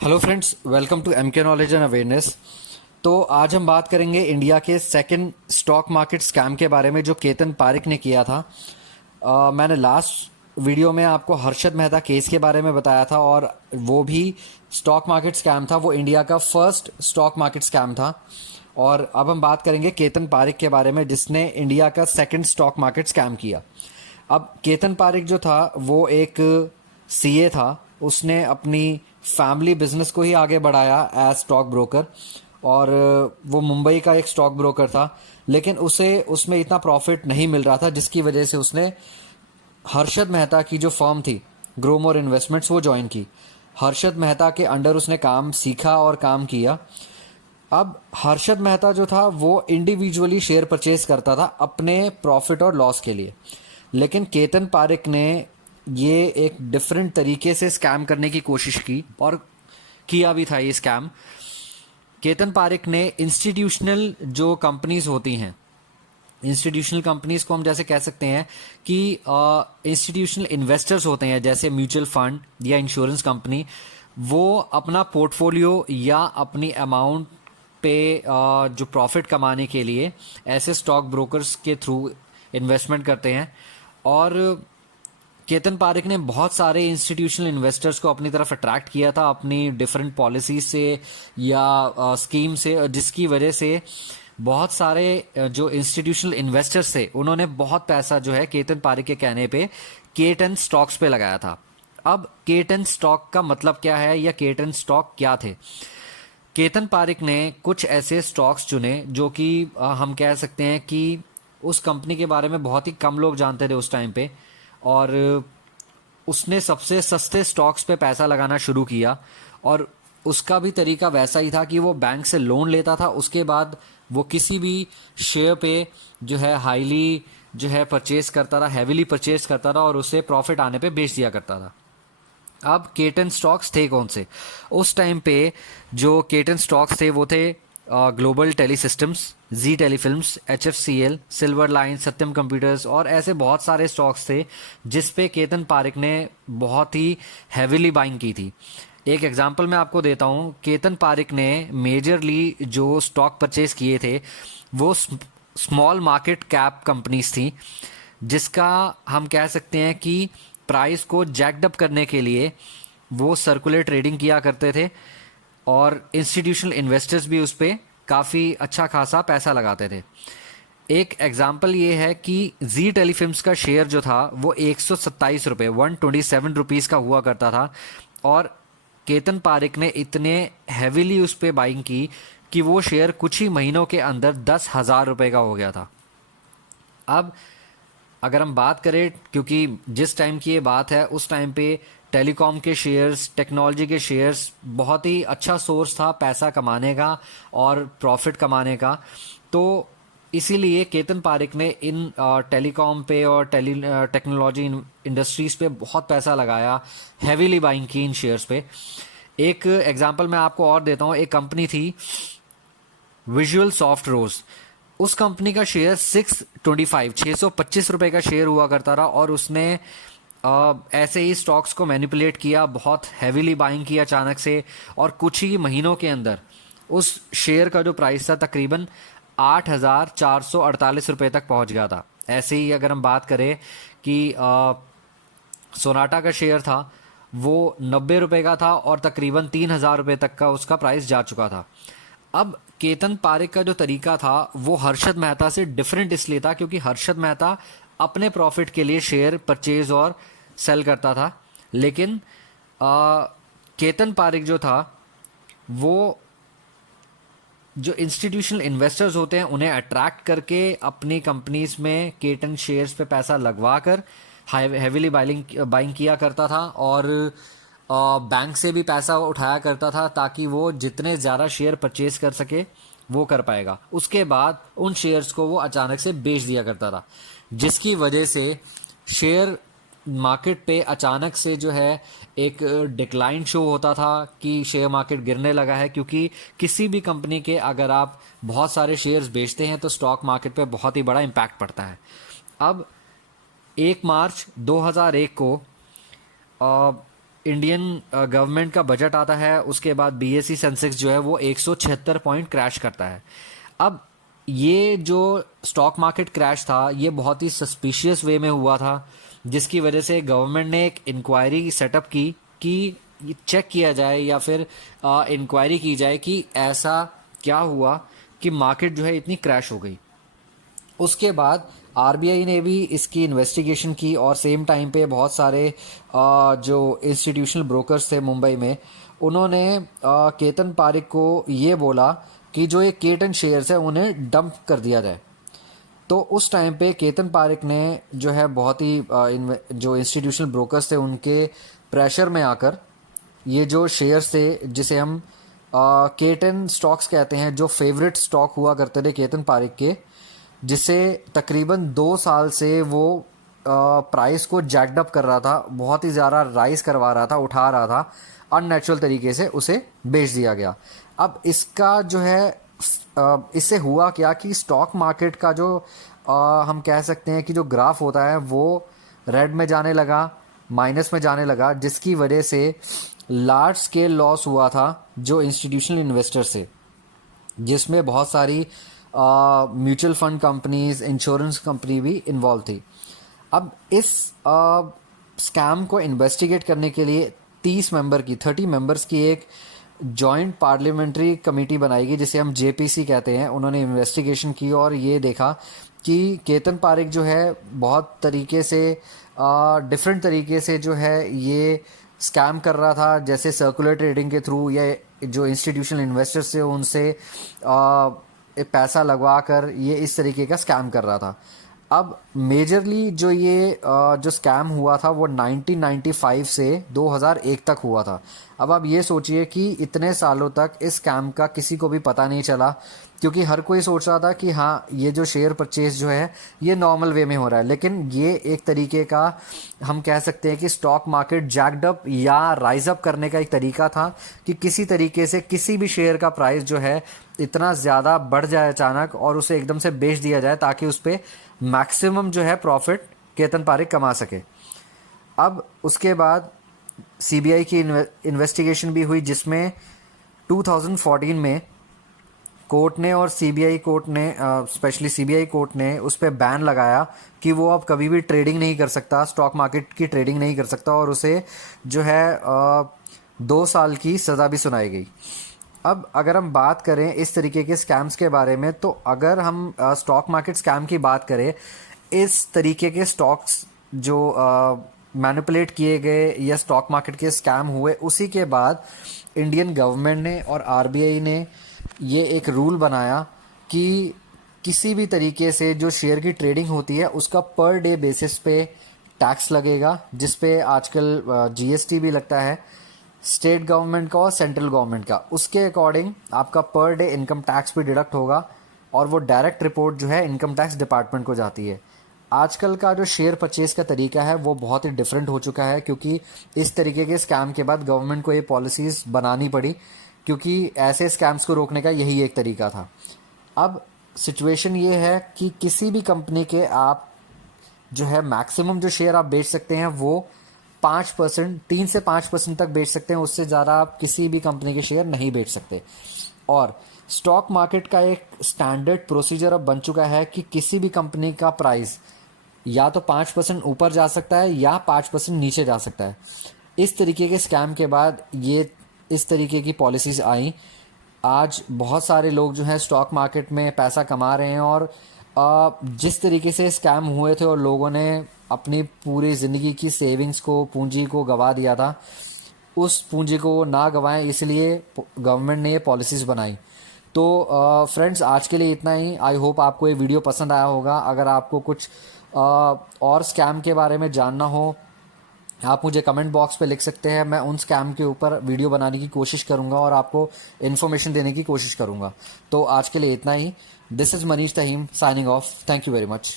Hello friends, welcome to M K knowledge and awareness. तो आज हम बात करेंगे इंडिया के सेकंड स्टॉक मार्केट स्कैम के बारे में जो केतन पारिक ने किया था। मैंने लास्ट वीडियो में आपको हर्षद मेहता केस के बारे में बताया था और वो भी स्टॉक मार्केट स्कैम था। वो इंडिया का फर्स्ट स्टॉक मार्केट स्कैम था। और अब हम बात करेंगे केतन पारिक के बारे में जिसने इंडिया का सेकंड स्टॉक मार्केट स्कैम किया। अब केतन पारिक जो था वो एक सीए था। उसने अपनी फैमिली बिजनेस को ही आगे बढ़ाया एज स्टॉक ब्रोकर। और वो मुंबई का एक स्टॉक ब्रोकर था, लेकिन उसे उसमें इतना प्रॉफिट नहीं मिल रहा था, जिसकी वजह से उसने हर्षद मेहता की जो फर्म थी ग्रोमोर इन्वेस्टमेंट्स वो ज्वाइन की। हर्षद मेहता के अंडर उसने काम सीखा और काम किया। अब हर्षद मेहता जो था वो इंडिविजुअली शेयर परचेज करता था अपने प्रॉफिट और लॉस के लिए, लेकिन केतन पारिक ने ये एक डिफरेंट तरीके से स्कैम करने की कोशिश की और किया भी था ये स्कैम। केतन पारिक ने इंस्टीट्यूशनल जो कंपनीज होती हैं, इंस्टीट्यूशनल कंपनीज को हम जैसे कह सकते हैं कि इंस्टीट्यूशनल इन्वेस्टर्स होते हैं जैसे म्यूचुअल फंड या इंश्योरेंस कंपनी, वो अपना पोर्टफोलियो या अपनी अमाउंट पे जो प्रॉफिट कमाने के लिए ऐसे स्टॉक ब्रोकर्स के थ्रू इन्वेस्टमेंट करते हैं। और केतन पारिक ने बहुत सारे इंस्टीट्यूशनल इन्वेस्टर्स को अपनी तरफ अट्रैक्ट किया था अपनी डिफरेंट पॉलिसी से या स्कीम से, जिसकी वजह से बहुत सारे जो इंस्टीट्यूशनल इन्वेस्टर्स थे उन्होंने बहुत पैसा जो है केतन पारिक के कहने पे केटन स्टॉक्स पे लगाया था। अब केटन स्टॉक का मतलब क्या है या केटन स्टॉक क्या थे? केतन पारिक ने कुछ ऐसे स्टॉक्स चुने जो कि हम कह सकते हैं कि उस कंपनी के बारे में बहुत ही कम लोग जानते थे उस टाइम पे। और उसने सबसे सस्ते स्टॉक्स पे पैसा लगाना शुरू किया। और उसका भी तरीका वैसा ही था कि वो बैंक से लोन लेता था, उसके बाद वो किसी भी शेयर पे जो है हाईली जो है परचेज करता था, हैविली परचेज करता था और उसे प्रॉफिट आने पे बेच दिया करता था। अब केटन स्टॉक्स थे कौन से? उस टाइम पे जो केटन स्टॉक्स थे वो थे ग्लोबल टेली सिस्टम्स, जी टेलीफिल्म्स, HFCL, सिल्वर लाइन, सत्यम कंप्यूटर्स और ऐसे बहुत सारे स्टॉक्स थे जिस पे केतन पारिक ने बहुत ही हैविली बाइंग की थी। एक एग्जांपल मैं आपको देता हूं। केतन पारिक ने मेजरली जो स्टॉक परचेज किए थे वो स्मॉल मार्केट कैप कंपनीज थी, जिसका हम कह सकते हैं कि प्राइस को जैक्ड अप करने के लिए वो सर्कुलर ट्रेडिंग किया करते थे और इंस्टीट्यूशनल इन्वेस्टर्स भी उस पर काफ़ी अच्छा खासा पैसा लगाते थे। एक एग्जाम्पल ये है कि जी टेलीफिल्म्स का शेयर जो था वो 127 रुपये 127 रुपीज़ का हुआ करता था। और केतन पारिक ने इतने हैविली उस पर बाइंग की कि वो शेयर कुछ ही महीनों के अंदर 10,000 रुपये का हो गया था। अब अगर हम बात करें, क्योंकि जिस टाइम की ये बात है उस टाइम पे टेलीकॉम के शेयर्स, टेक्नोलॉजी के शेयर्स बहुत ही अच्छा सोर्स था पैसा कमाने का और प्रॉफिट कमाने का। तो इसीलिए केतन पारिक ने इन टेलीकॉम पे और टेक्नोलॉजी इंडस्ट्रीज पे बहुत पैसा लगाया, हैवीली बाइंग की इन शेयर्स पे। एक एग्जांपल मैं आपको और देता हूँ। एक कंपनी थी विजुअल सॉफ्ट रोज। उस कंपनी का शेयर 625 रुपए का शेयर हुआ करता था और उसने ऐसे ही स्टॉक्स को मैनिपुलेट किया, बहुत हैवीली बाइंग की अचानक से, और कुछ ही महीनों के अंदर उस शेयर का जो प्राइस था तकरीबन 8,448 रुपए तक पहुंच गया था। ऐसे ही अगर हम बात करें कि सोनाटा का शेयर था वो 90 रुपए का था और तकरीबन 3,000 रुपए तक का उसका प्राइस जा चुका था। अब केतन पारिक का जो तरीका था वो हर्षद मेहता से डिफरेंट इसलिए था क्योंकि हर्षद मेहता अपने प्रॉफिट के लिए शेयर परचेज और सेल करता था, लेकिन केतन पारिक जो था वो जो इंस्टीट्यूशनल इन्वेस्टर्स होते हैं उन्हें अट्रैक्ट करके अपनी कंपनीज में केटन शेयर्स पे पैसा लगवा कर हैविली बाइंग किया करता था और बैंक से भी पैसा उठाया करता था ताकि वो जितने ज़्यादा शेयर परचेज कर सके वो कर पाएगा। उसके बाद उन शेयर्स को वो अचानक से बेच दिया करता था, जिसकी वजह से शेयर मार्केट पे अचानक से जो है एक डिक्लाइन शो होता था कि शेयर मार्केट गिरने लगा है। क्योंकि किसी भी कंपनी के अगर आप बहुत सारे शेयर्स बेचते हैं तो स्टॉक मार्केट पे बहुत ही बड़ा इम्पैक्ट पड़ता है। अब 1 मार्च 2001 को इंडियन गवर्नमेंट का बजट आता है, उसके बाद बीएसई सेंसेक्स जो है वो 176 पॉइंट क्रैश करता है। अब ये जो स्टॉक मार्केट क्रैश था ये बहुत ही सस्पिशियस वे में हुआ था, जिसकी वजह से गवर्नमेंट ने एक इंक्वायरी सेटअप की कि चेक किया जाए या फिर इंक्वायरी की जाए कि ऐसा क्या हुआ कि मार्केट जो है इतनी क्रैश हो गई। उसके बाद आरबीआई ने भी इसकी इन्वेस्टिगेशन की और सेम टाइम पे बहुत सारे जो इंस्टीट्यूशनल ब्रोकर्स थे मुंबई में, उन्होंने केतन पारिक को ये बोला कि जो ये केटन शेयर्स है उन्हें डंप कर दिया जाए। तो उस टाइम पे केतन पारिक ने जो है बहुत ही जो इंस्टीट्यूशनल ब्रोकर्स थे उनके प्रेशर में आकर ये जो शेयर्स थे, जिसे हम केटन स्टॉक्स कहते हैं, जो फेवरेट स्टॉक हुआ करते थे केतन पारिक के, जिसे तकरीबन 2 साल से वो प्राइस को जैक्ड अप कर रहा था, बहुत ही ज़्यादा राइज करवा रहा था, उठा रहा था, अननेचुरल तरीके से उसे बेच दिया गया। अब इसका जो है इससे हुआ क्या कि स्टॉक मार्केट का जो हम कह सकते हैं कि जो ग्राफ होता है वो रेड में जाने लगा, माइनस में जाने लगा, जिसकी वजह से लार्ज स्केल लॉस हुआ था जो इंस्टीट्यूशनल इन्वेस्टर से, जिसमें बहुत सारी mutual fund companies, insurance company भी इन्वॉल्व थी। अब इस स्कैम को इन्वेस्टिगेट करने के लिए 30 मेंबर्स की एक जॉइंट पार्लियामेंट्री कमेटी बनाई गई, जिसे हम जेपीसी कहते हैं। उन्होंने इन्वेस्टिगेशन की और ये देखा कि केतन पारिक जो है बहुत तरीके से डिफरेंट तरीके से जो है ये स्कैम कर रहा था, जैसे सर्कुलर ट्रेडिंग के थ्रू या जो इंस्टीट्यूशनल इन्वेस्टर्स थे उनसे पैसा लगवा कर ये इस तरीके का स्कैम कर रहा था। अब मेजरली जो ये जो स्कैम हुआ था वो 1995 से 2001 तक हुआ था। अब आप ये सोचिए कि इतने सालों तक इस स्कैम का किसी को भी पता नहीं चला, क्योंकि हर कोई सोच रहा था कि हाँ ये जो शेयर परचेज जो है ये नॉर्मल वे में हो रहा है, लेकिन ये एक तरीके का हम कह सकते हैं कि स्टॉक मार्केट जैक्ड अप या राइज अप करने का एक तरीका था कि किसी तरीके से किसी भी शेयर का प्राइस जो है इतना ज़्यादा बढ़ जाए अचानक और उसे एकदम से बेच दिया जाए ताकि उस पर मैक्सिमम जो है प्रॉफिट केतन पारिक कमा सके। अब उसके बाद सीबीआई की इन्वेस्टिगेशन भी हुई, जिसमें 2014 में कोर्ट ने और सीबीआई कोर्ट ने स्पेशली सीबीआई कोर्ट ने उस पर बैन लगाया कि वो अब कभी भी ट्रेडिंग नहीं कर सकता, स्टॉक मार्केट की ट्रेडिंग नहीं कर सकता, और उसे जो है 2 साल की सज़ा भी सुनाई गई। अब अगर हम बात करें इस तरीके के स्कैम्स के बारे में, तो अगर हम स्टॉक मार्केट स्कैम की बात करें, इस तरीके के स्टॉक्स जो मैनिपुलेट किए गए या स्टॉक मार्केट के स्कैम हुए, उसी के बाद इंडियन गवर्नमेंट ने और आरबीआई ने ये एक रूल बनाया कि किसी भी तरीके से जो शेयर की ट्रेडिंग होती है उसका पर डे बेसिस पे टैक्स लगेगा, जिस पे आजकल जीएसटी भी लगता है, स्टेट गवर्नमेंट का और सेंट्रल गवर्नमेंट का। उसके अकॉर्डिंग आपका पर डे इनकम टैक्स भी डिडक्ट होगा और वो डायरेक्ट रिपोर्ट जो है इनकम टैक्स डिपार्टमेंट को जाती है। आजकल का जो शेयर परचेज का तरीका है वो बहुत ही डिफरेंट हो चुका है, क्योंकि इस तरीके के स्कैम के बाद गवर्नमेंट को ये पॉलिसीज़ बनानी पड़ी, क्योंकि ऐसे स्कैम्स को रोकने का यही एक तरीका था। अब सिचुएशन ये है कि किसी भी कंपनी के आप जो है मैक्सिमम जो शेयर आप बेच सकते हैं वो 5%, 3 से 5% तक बेच सकते हैं, उससे ज़्यादा आप किसी भी कंपनी के शेयर नहीं बेच सकते। और स्टॉक मार्केट का एक स्टैंडर्ड प्रोसीजर अब बन चुका है कि किसी भी कंपनी का प्राइस या तो 5% ऊपर जा सकता है या 5% नीचे जा सकता है। इस तरीके के स्कैम के बाद ये इस तरीके की पॉलिसीज़ आई। आज बहुत सारे लोग जो हैं स्टॉक मार्केट में पैसा कमा रहे हैं, और जिस तरीके से स्कैम हुए थे और लोगों ने अपनी पूरी ज़िंदगी की सेविंग्स को, पूंजी को गंवा दिया था, उस पूंजी को ना गंवाएं, इसलिए गवर्नमेंट ने ये पॉलिसीज़ बनाई। तो फ्रेंड्स, आज के लिए इतना ही। आई होप आपको ये वीडियो पसंद आया होगा। अगर आपको कुछ और स्कैम के बारे में जानना हो, आप मुझे कमेंट बॉक्स पे लिख सकते हैं। मैं उन स्कैम के ऊपर वीडियो बनाने की कोशिश करूंगा और आपको इन्फॉर्मेशन देने की कोशिश करूंगा। तो आज के लिए इतना ही। This is Manish Taheem signing off. Thank you very much.